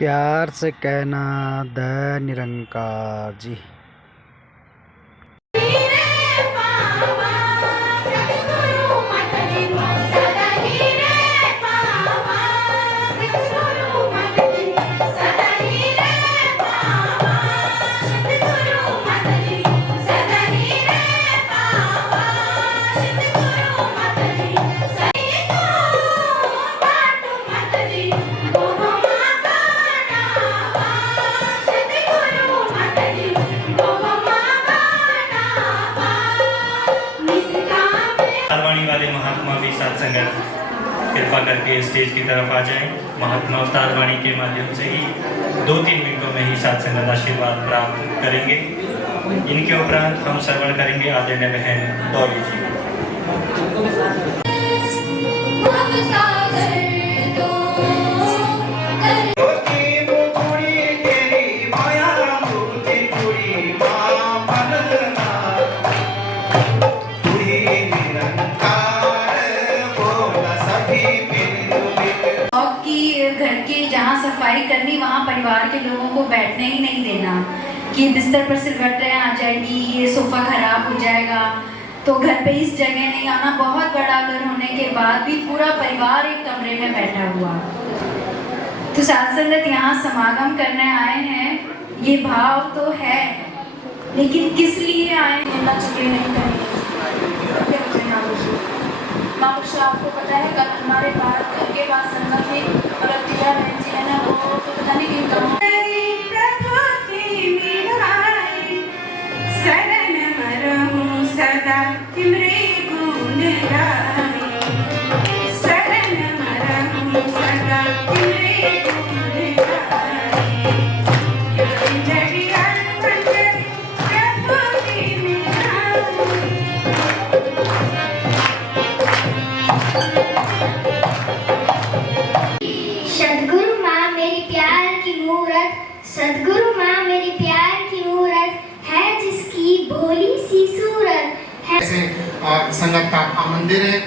प्यार से कहना द निरंकार जी। वाले महात्मा भी साथ संगत कृपा करके स्टेज की तरफ आ जाएं। महात्मा अवतार वाणी के माध्यम से ही 2-3 मिनटों में ही साथ संगत आशीर्वाद प्राप्त करेंगे। इनके उपरांत हम श्रवण करेंगे आदरणीय बहन डॉली जी। घर के जहाँ सफाई करनी वहाँ परिवार के लोगों को बैठने ही नहीं देना कि बिस्तर पर सिलवटें आ जाएगी, ये सोफा खराब हो जाएगा, तो घर पे इस जगह नहीं आना। बहुत बड़ा घर होने के बाद भी पूरा परिवार एक कमरे में बैठा हुआ। तो साथ संगत यहाँ समागम करने आए हैं, ये भाव तो है, लेकिन किस लिए आए हैं ना चुके नहीं करेंगे। आपको पता है कल हमारे भारत घर के बाद संगत में दिया बहन जी है ना, वो तो पता नहीं क्यों कहा शरण मरहूं सदा तिमरे गुण गाए, शरण मरहूं सदा तिमरे गुण गाए। सदगुरु माँ मेरी प्यार की मूरत, सदगुरु माँ मेरी प्यार की मूरत है, जिसकी भोली सी सूरत है। ऐसे संगत का मंदिर है,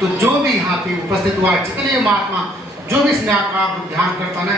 तो जो भी यहाँ पे उपस्थित हुआ, जितने महात्मा जो भी स्नेह का ध्यान करता ना,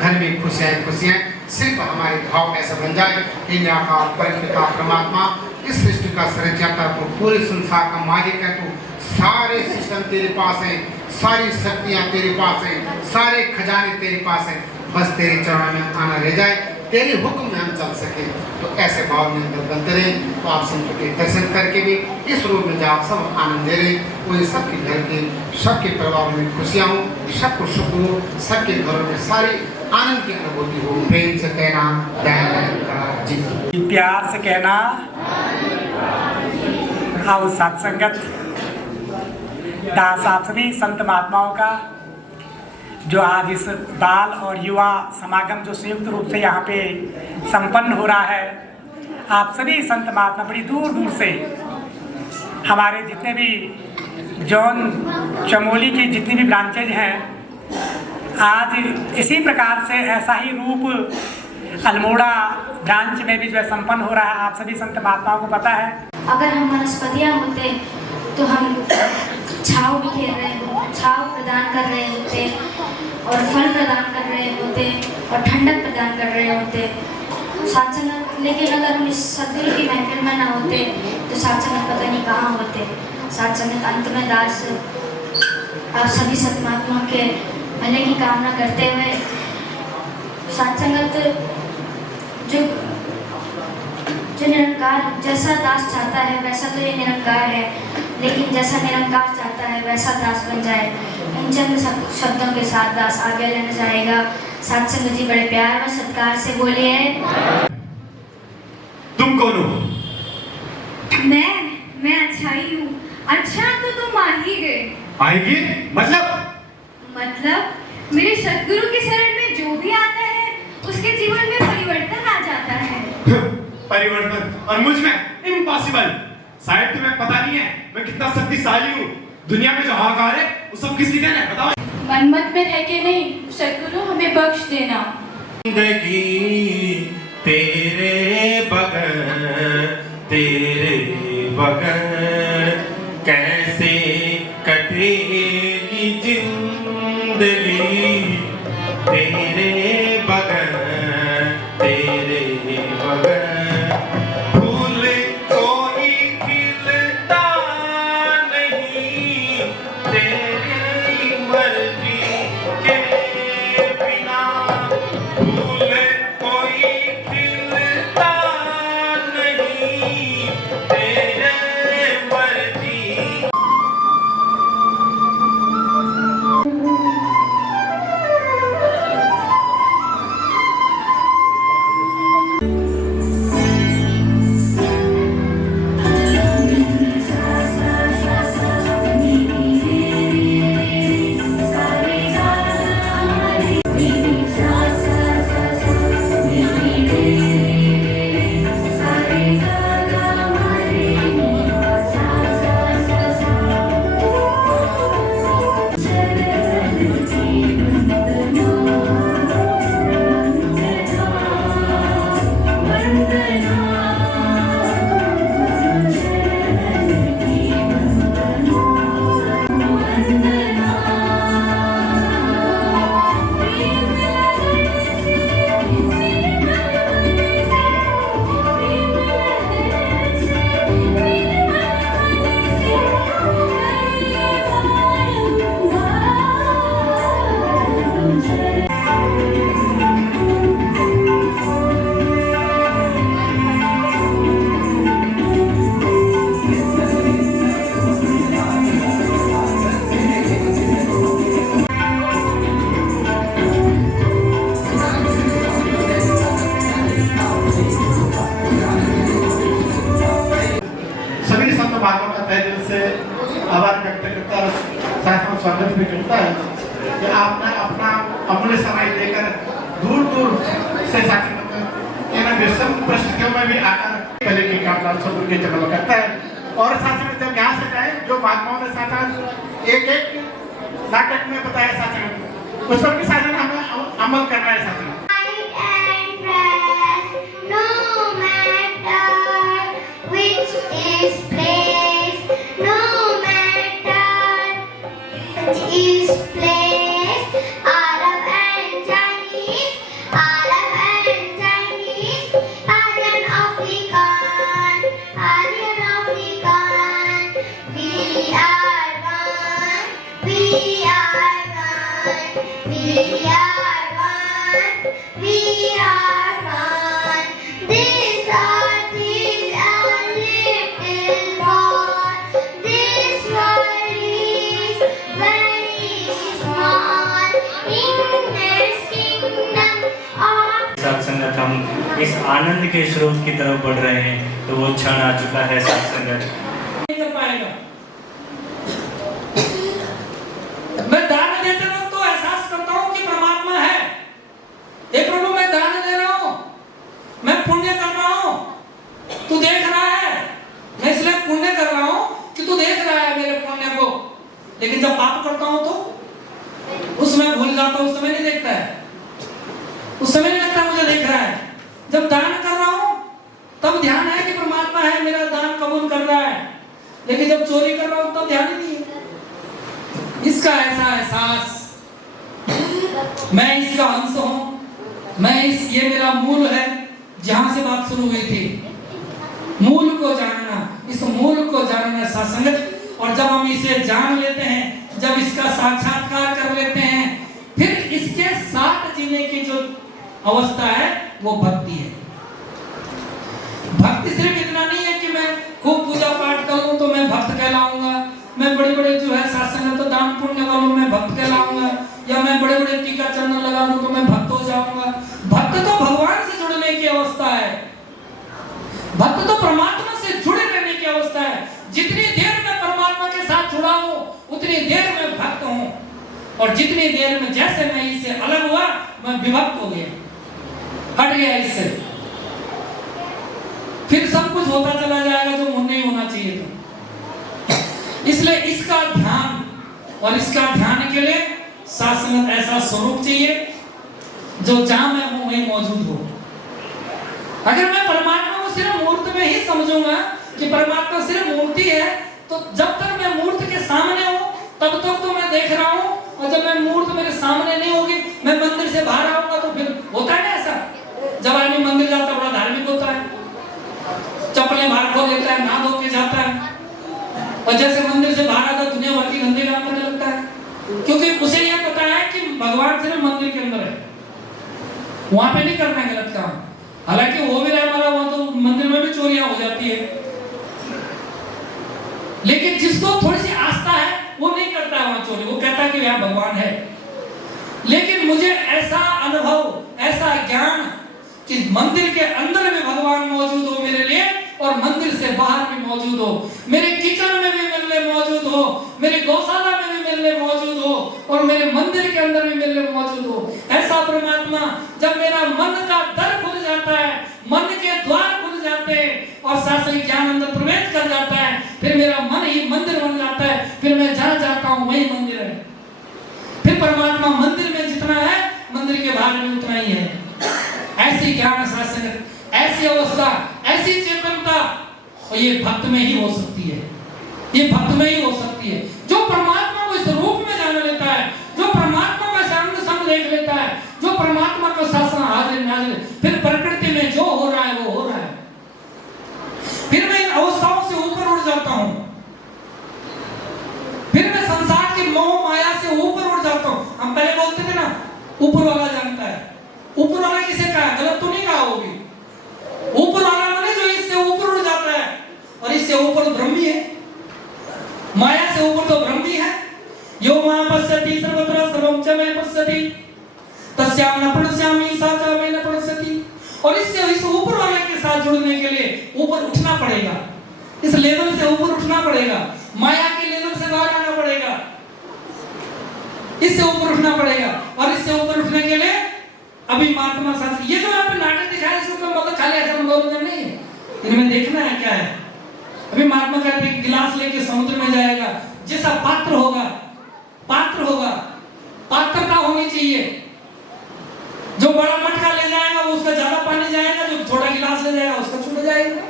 घर में खुशियाँ खुशियाँ। सिर्फ हमारे भाव ऐसा बन जाए कि निराकार परमपिता परमात्मा इस सृष्टि का सृजनकर्ता को पूरे संसार का मालिक है। तो सारे सिस्टम तेरे पास हैं, सारी शक्तियाँ तेरे पास हैं, सारे खजाने तेरे पास हैं, बस तेरे चरणों में आना रह जाए, तेरे हुक्म में हम चल सके। तो ऐसे भाव में अंदर बनते रहे। तो आप संतों के दर्शन करके भी इस रूप में जब आप सब आनंद दे रहे, वो सबके घर के सबके परिवार में खुशियाँ हो, सबको सुख हो, सबके घरों में सारी आनंद की अनुभूति हो। प्रेम से कहना दयाल जी, प्यार से कहना आओ सत्संगत दास आप सभी संत महात्माओं का जो आज इस बाल और युवा समागम जो संयुक्त रूप से यहाँ पे संपन्न हो रहा है, आप सभी संत महात्मा बड़ी दूर दूर से हमारे जितने भी जौन चमोली की जितनी भी ब्रांचेज हैं, आज इसी प्रकार से ऐसा ही रूप अल्मोड़ा ब्रांच में भी जो है संपन्न हो रहा है। आप सभी संत महात्माओं को पता है, अगर हम वनस्पतियाँ होते तो हम छाँव बिखेर रहे होते, छाँव प्रदान कर रहे होते और फल प्रदान कर रहे होते और ठंडक प्रदान कर रहे होते साथ संगत। लेकिन अगर हम इस सदगुरु की महफिल में ना होते तो साथ संगत पता नहीं कहाँ होते। साथ संगत अंत में दास आप सभी सतमात्माओं के भले की कामना करते हुए साथ संगत जो निरंकार जैसा दास चाहता है वैसा तो ये निरंकार है, लेकिन जैसा निरंकार चाहता है वैसा दास बन जाए। इन चंद शब्दों के साथ दास आगे लेना चाहेगा। साथ संगत जी बड़े प्यार व सत्कार से बोलिए। तुम कौन हो? मैं अच्छाई हूँ। अच्छा तो तुम आ ही गए। आएगी मतलब मेरे सदगुरु के शरण में जो भी आता है उसके जीवन में परिवर्तन आ जाता है। परिवर्तन और मुझ में इम्पॉसिबल। शायद तुम्हें पता नहीं है मैं कितना शक्तिशाली हूँ। दुनिया में जो हाहाकार है वो सब किसकी देन है बताओ? मनमत में रह के नहीं, सदगुरु हमें बख्श देना। जिंदगी तेरे बगैर कैसे कटेगी जिंदगी तेरे मन में चलता है कि आपने अपना अमूल्य समय लेकर दूर दूर से साथी इन विषम परिस्थितियों में भी आकर पहले की कामना सब के जन्म करता है। और साथ में जब यहाँ से जाए जो महात्माओं ने साथ एक एक नाटक में बताया साथ उस पर भी साथ हमें अमल करना है साथ में। Which is place, no matter which is place, Arab and Chinese, Arab and Chinese, Aryan African, Aryan African, we are one, we are one, we are one, we are one. This earth is a little ball. This world is very small. In this kingdom of साथ संगत हम इस आनंद के स्रोत की तरफ बढ़ रहे हैं, तो वो क्षण आ चुका है साथ संगत। नहीं कर पाएगा। मैं दान देते वक्त तो एहसास करता हूँ कि परमात्मा है। हे प्रभु मैं दान दे रहा हूँ, मैं पुण्य कर रहा हूँ, तू देख रहा है। मैं इसलिए पुण्य कर रहा हूँ कि तू देख रहा है मेरे पुण्य को। लेकिन जब पाप करता हूँ तो उसमें भूल जाता हूँ, उस समय नहीं देखता है, उस समय नहीं लगता मुझे देख रहा है। जब दान कर रहा हूँ तब ध्यान है कि परमात्मा है, मेरा दान कबूल कर रहा है। लेकिन जब चोरी कर रहा हूँ तब ध्यान ही नहीं है। इसका ऐसा एहसास, मैं इसका अंश हूँ, ये मेरा मूल है, जहां से बात शुरू हुई थी। मूल को जानना, इस मूल को जानना सत्संगत। और जब हम इसे जान लेते हैं, जब इसका साक्षात्कार कर लेते हैं, फिर इसके साथ जीने की जो अवस्था है वो भक्ति है। भक्ति सिर्फ इतना नहीं है कि मैं खूब पूजा पाठ करूं तो मैं भक्त कहलाऊंगा, मैं बड़े बड़े जो है सत्संग तो दान पुण्य करूं मैं भक्त कहलाऊंगा, या मैं बड़े बड़े टीका चंदन लगा दूं तो मैं भक्त हो जाऊंगा। भक्त तो भगवान से जुड़ने की अवस्था है, भक्त तो परमात्मा से जुड़े रहने की अवस्था है। जितनी देर मैं परमात्मा के साथ जुड़ा हूं उतनी देर में भक्त हूं, और जितनी देर में जैसे मैं इससे अलग हुआ मैं विभक्त हो गया, हट गया इससे, फिर सब कुछ होता चला जाएगा जो नहीं होना चाहिए था। इसलिए इसका ध्यान, और इसका ध्यान के लिए सात्संगत ऐसा स्वरूप चाहिए जो जहां मैं हूं वहीं मौजूद हो। अगर मैं परमात्मा को सिर्फ मूर्त में ही समझूंगा कि परमात्मा सिर्फ मूर्ति है, तो जब तक मैं मूर्त के सामने हूं तब तक तो मैं देख रहा हूं, और जब मैं मूर्त मेरे सामने नहीं होगी, मैं मंदिर से बाहर आऊंगा तो फिर होता है ना ऐसा। जब आदमी मंदिर जाता है बड़ा धार्मिक होता है, चप्पलें बाहर खोल लेता है, नहा धो के जाता है, और जैसे मंदिर से बाहर आता दुनिया भर की गंदे काम करने लगता है, क्योंकि उसे यह पता है कि भगवान सिर्फ मंदिर के अंदर है, वहां पे नहीं करना है गलत काम। हालांकि वो भी रहे हमारा, वहां तो मंदिर में भी चोरियां हो जाती है, लेकिन जिसको थोड़ी सी आस्था है वो नहीं करता है वहां चोरी, वो कहता है कि यहाँ भगवान है। लेकिन मुझे ऐसा अनुभव, ऐसा ज्ञान कि मंदिर के अंदर भी भगवान मौजूद हो मेरे लिए, और मंदिर से बाहर भी मौजूद हो, मेरे किचन में भी मेरे लिए मौजूद हो, मेरे गौशाला में भी मेरे लिए मौजूद हो, और मेरे मंदिर के अंदर भी मेरे लिए मौजूद हो। ऐसा परमात्मा जब मेरा मन का दर खुल जाता है, मन के द्वार खुल जाते हैं, और शास्त्रीय ज्ञान अंदर प्रवेश कर जाता है, फिर मेरा मन ही मंदिर बन जाता है, फिर मैं जहाँ जाता हूँ वही मंदिर है। फिर परमात्मा मंदिर में जितना है मंदिर के बाहर में उतना ही है। ऐसी ज्ञान शास्त्र, ऐसी अवस्था, ऐसी चेतनता, और ये भक्त में ही हो सकती है, ये भक्त में ही हो सकती है। जो परमात्मा को इस रूप में जान लेता है, जो परमात्मा को संग संग देख लेता है, जो परमात्मा को शासन हाजिर नाजिर, फिर प्रकृति में जो हो रहा है वो हो रहा है। फिर मैं इन अवस्थाओं से ऊपर उठ जाता हूं, फिर मैं संसार की मोह माया से ऊपर उठ जाता हूं। हम पहले बोलते थे ना, ऊपर वाला जानता है। ऊपर वाला किसे कहा? गलत तो नहीं कहा होगी। ऊपर वाला माने जो इससे ऊपर उठ जाता है, और इससे ऊपर ब्रह्म ही है, माया से ऊपर तो ब्रह्म ही है। यो मां पश्यति सर्वत्र सर्वं च मैं पश्यति तस्याम न पश्यामि सा च मैं न पश्यति। और इससे इस ऊपर वाले के साथ जुड़ने के लिए ऊपर उठना पड़ेगा, इस लेवल से ऊपर उठना पड़ेगा, माया के लेवल से बाहर आना पड़ेगा। इससे ऊपर उठना पड़ेगा। और इससे ऊपर उठने के लिए अभी महात्मा शास्त्री, ये जो यहाँ पे नाटक दिखाया इसको मतलब खाली ऐसा मनोरंजन नहीं है, इनमें देखना है क्या है। अभी महात्मा कहते हैं गिलास लेके समुद्र में जाएगा, जैसा पात्र होगा पात्रता होनी चाहिए। जो बड़ा मटका ले जाएगा उसका ज्यादा पानी जाएगा, जो छोटा गिलास ले जाएगा उसका छोटा जाएगा।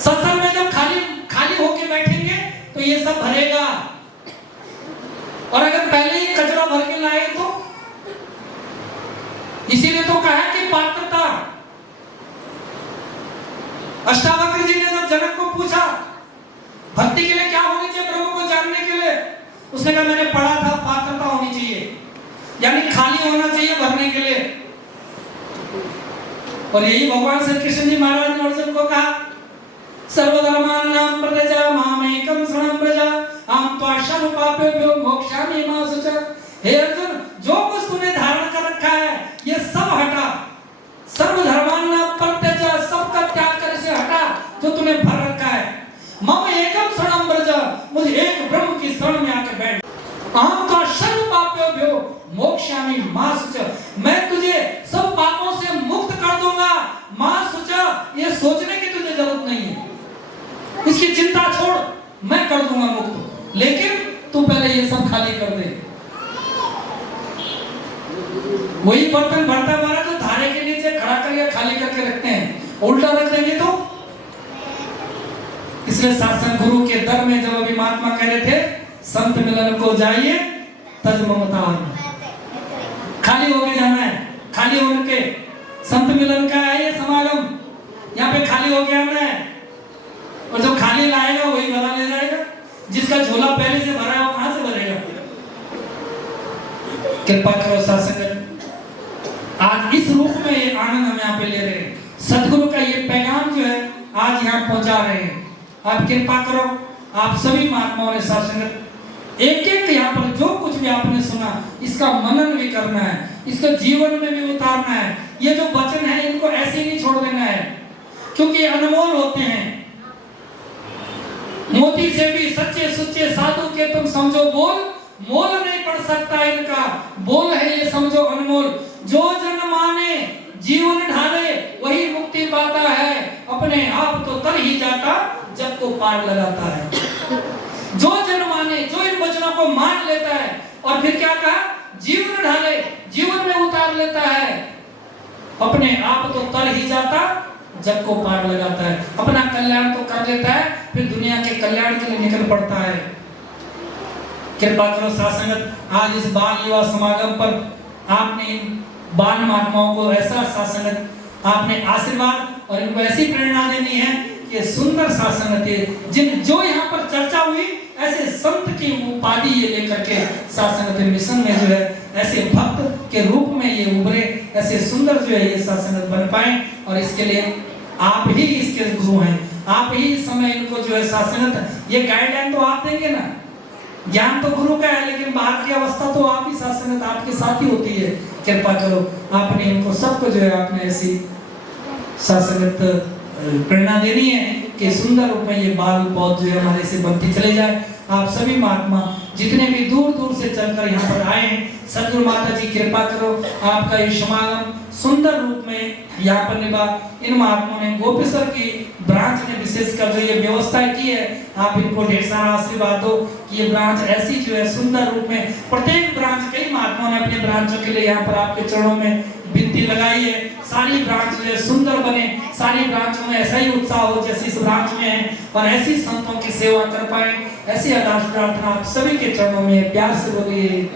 सत्संग में जब खाली होके बैठेंगे तो ये सब भरेगा, और अगर पहले ही कचरा भर के लाए तो, इसीलिए तो कहा कि पात्रता। अष्टावक्र जी ने जब जनक को पूछा भक्ति के लिए क्या होनी चाहिए, प्रभु को जानने के लिए, उसने कहा मैंने पढ़ा था पात्रता होनी चाहिए, यानी खाली होना चाहिए भरने के लिए। और यही भगवान श्री कृष्ण जी महाराज ने अर्जुन को कहा सर्वधर्मानां प्रत्यजा मामेकं शरणं व्रज अहं त्वा सर्वपापेभ्यो मोक्षयामि मा शुचः। हे अर्जुन, जो कुछ तूने धारण कर रखा है ये सब हटा, सर्वधर्मानां प्रत्यजा, सबका त्याग कर इसे हटा जो तूने भर रखा है। मम एकम शरणं व्रज, मुझे एक ब्रह्म की शरण में आकर बैठ। अहं त्वा सर्वपापेभ्यो मोक्षयामि मा शुचः, मैं तुझे सब पापों से मुक्त कर दूंगा। मा शुचः, ये सोचने की तुझे जरूरत नहीं है, इसकी चिंता छोड़, मैं कर दूंगा मुक्त, लेकिन तू पहले ये सब खाली कर दे। वही बर्तन भरता मारा जो धारे के नीचे खड़ा करके खाली करके रखते हैं, उल्टा रख देंगे तो। इसलिए शासन गुरु के दर में जब अभी महात्मा कह रहे थे संत मिलन को जाइए तज ममता, खाली होके जाना है, खाली होके संत मिलन का है ये समागम, यहाँ पे खाली होके आना है। और जो खाली लाएगा वही भरा ले जाएगा, जिसका झोला पहले से भरा है वो कहां से भरेगा। कृपा करो शासन, आज इस रूप में ये आनंद हम यहाँ पे ले रहे हैं, सदगुरु का ये पैगाम जो है आज यहाँ पहुंचा रहे हैं। आप कृपा करो, आप सभी महात्माओं ने शासन एक एक यहाँ पर जो कुछ भी आपने सुना इसका मनन भी करना है, इसको जीवन में भी उतारना है। ये जो वचन है इनको ऐसे ही नहीं छोड़ देना है, क्योंकि अनमोल होते हैं। मोती से भी सच्चे सुच्चे साधु के तुम समझो बोल, मोल नहीं पड़ सकता इनका, बोल है ये समझो अनमोल। जो जन माने जीवन ढाले वही मुक्ति पाता है, अपने आप तो तर ही जाता जब को पार लगाता है। जो जन माने, जो इन वचनों को मान लेता है और फिर क्या कहा, जीवन ढाले, जीवन में उतार लेता है, अपने आप तो तर ही जाता जग को पार लगाता है। अपना कल्याण तो कर लेता है, फिर दुनिया के कल्याण के लिए निकल पड़ता है। कृपा करो सासंगत, आज इस बाल युवा समागम पर आपने इन बाल महात्माओं को ऐसा सासंगत आपने आशीर्वाद और इनको ऐसी प्रेरणा देनी है कि सुंदर सासंगत जिन जो यहाँ पर चर्चा हुई ऐसे संत की उपाधि ये लेकर के सासंगत मिशन में जो है ऐसे भक्त के रूप में ये उभरे, ऐसे सुंदर जो है ये सासंगत बन पाए। और इसके लिए आप ही इसके गुरु हैं, आप ही इस समय इनको जो है सासंगत ये गाइडलाइन तो आप देंगे ना, ज्ञान तो गुरु का है लेकिन बाहर की अवस्था तो आप ही सासंगत आपके साथ ही होती है। कृपा करो, आपने इनको सबको जो है आपने ऐसी सासंगत प्रेरणा देनी है कि सुंदर रूप में ये बाल पौध जो है हमारे से बनती चले जाए। आप सभी महात्मा जितने भी दूर दूर से चलकर यहाँ पर आए हैं, सदगुरु माता जी कृपा करो, आपका ये समागम सुंदर रूप में यहाँ पर निभा। इन महात्माओं ने गोपेश्वर की ब्रांच ने विशेष कर जो ये व्यवस्था की है, आप इनको ढेर सारा आशीर्वाद दो कि ये ब्रांच ऐसी जो है सुंदर रूप में, प्रत्येक ब्रांच कई महात्माओं ने अपने ब्रांचों के लिए यहाँ पर आपके चरणों में विनती लगाई है, सारी ब्रांच जो है सुंदर बने, सारी ब्रांचों में ऐसा ही उत्साह हो जैसे इस ब्रांच में है, और ऐसी संतों की सेवा कर पाए, ऐसी अरदास प्रार्थना आप सभी के चरणों में प्यार से बोलिए।